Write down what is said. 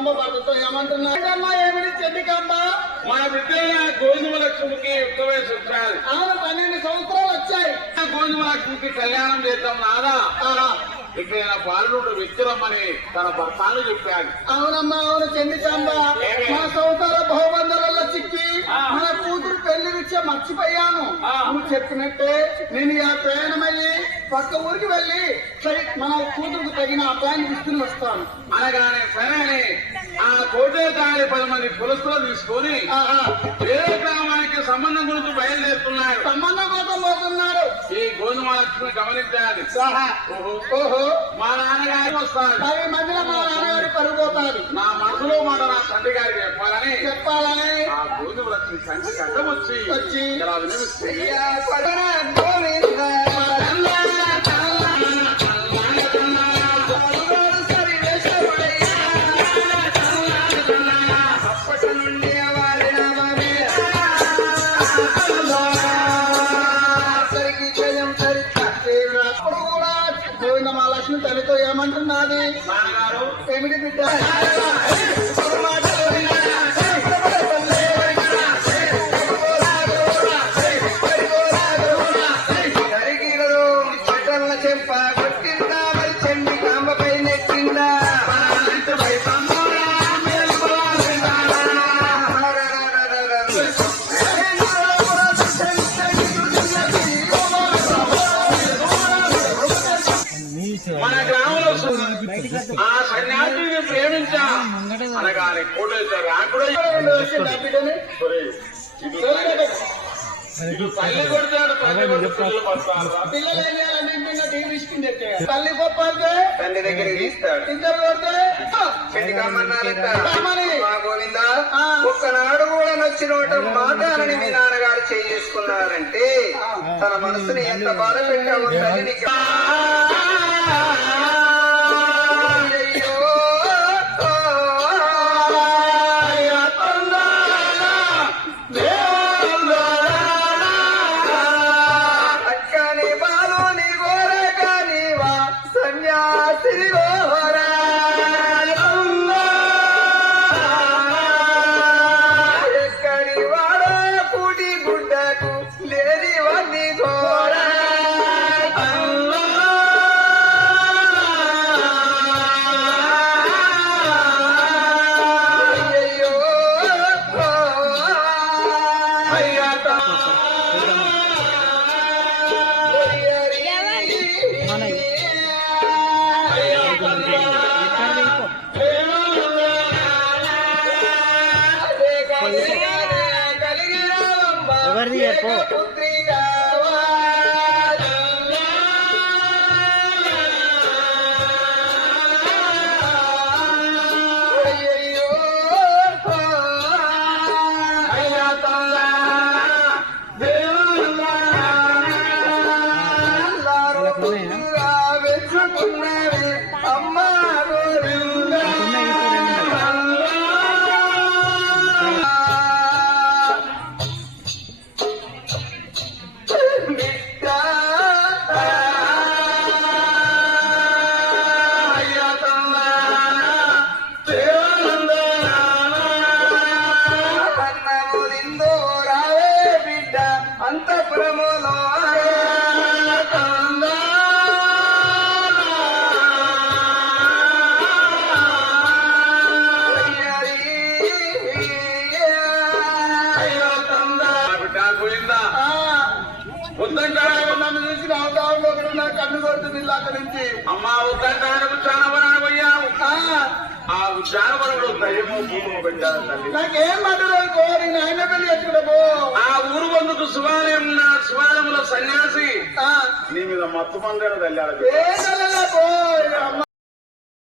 కాంబ భర్తతో ఏమంటున్నా ఏమిటి చెడ్డికాంబ మన బిడ్డ గోధుమ లక్ష్మికి యుక్త వయసు వచ్చారు. అవును 12 సంవత్సరాలు వచ్చాయి. గోధుమ లక్ష్మికి కళ్యాణం చేద్దాం నాదా ఇక్కడ బాలుడు వ్యక్తులమ్మని తన భర్తను చెప్పాడు. అవునమ్మా అవును చెండికాంబ మా సంసార బహుబంధాలలో చిక్కి మన కూతురు పెళ్లి విషయం మర్చిపోయాను. నువ్వు చెప్పినట్టే నేను ఆ ప్రయాణమయ్యి పక్క ఊరికి వెళ్లి మన కూతురుకు తగిన అబ్బాయిని తీసుకుని వస్తాను అనగానే సరే ఆ కోటేకారి 10 మంది పురుషులు తీసుకొని వేరే గ్రామానికి సంబంధం గురించి బయలుదేరుతున్నాడు. సంబంధం కోసం పోతున్నాడు. ఈ గోధుమ లక్ష్మిని గమనించాలి. ఓహో మా నాన్నగారి వస్తాడు. 10 మందిలో మా నాన్నగారి పరుగోతాడు. నా మనసులో మాట నా తండ్రి గారికి చెప్పాలని ఆ గోధుమ లక్ష్మి కంటికి అడ్డం వచ్చి ఇలా వినిపిస్తే మహాలక్ష్మి తల్లితో ఏమంటున్నది? నాన్నగారు ఏమిటి బిడ్డ? చెంప కొట్టిందా మరి చెండి కాంబపై నెట్టిందా మన గ్రామంలో ఆ సన్యాసిని ప్రేమించా అనగానే కోటేశ్వర రాకుడు తల్లి కొడతాడు పిల్లలు ఏం చేయాలంటే టీవీ తల్లి గొప్ప అంటే తండ్రి దగ్గరికి తీస్తాడు. ఇద్దరు కొడితే చెండి కామన్నారంట. గోవిందా ఒక్కనాడు కూడా నచ్చినోట మాటాలని మీ నాన్నగారు చేసుకున్నారంటే తన మనసుని ఎంత బాధ పెట్టావో తల్లిని ఎవరిది చెప్పు. నన్ను చూసి రావడంలో కూడా నా కన్ను కొడుతుంది అక్కడి నుంచి. అమ్మా ఉద్దంటానికి ఉచ్చానవరానికి పోయావు. ఆ ఉచ్చానవరంలో దయ్యము భూము పెట్టారు తల్లి. నాకేం మాట్లాడాలి కోరి నాయన పెళ్లి చేసుకున్నావు. ఆ ఊరు బంధుకు శివాలయంలో సన్యాసి నీ మీద మత్తు మందిరం తల్లి. ఏ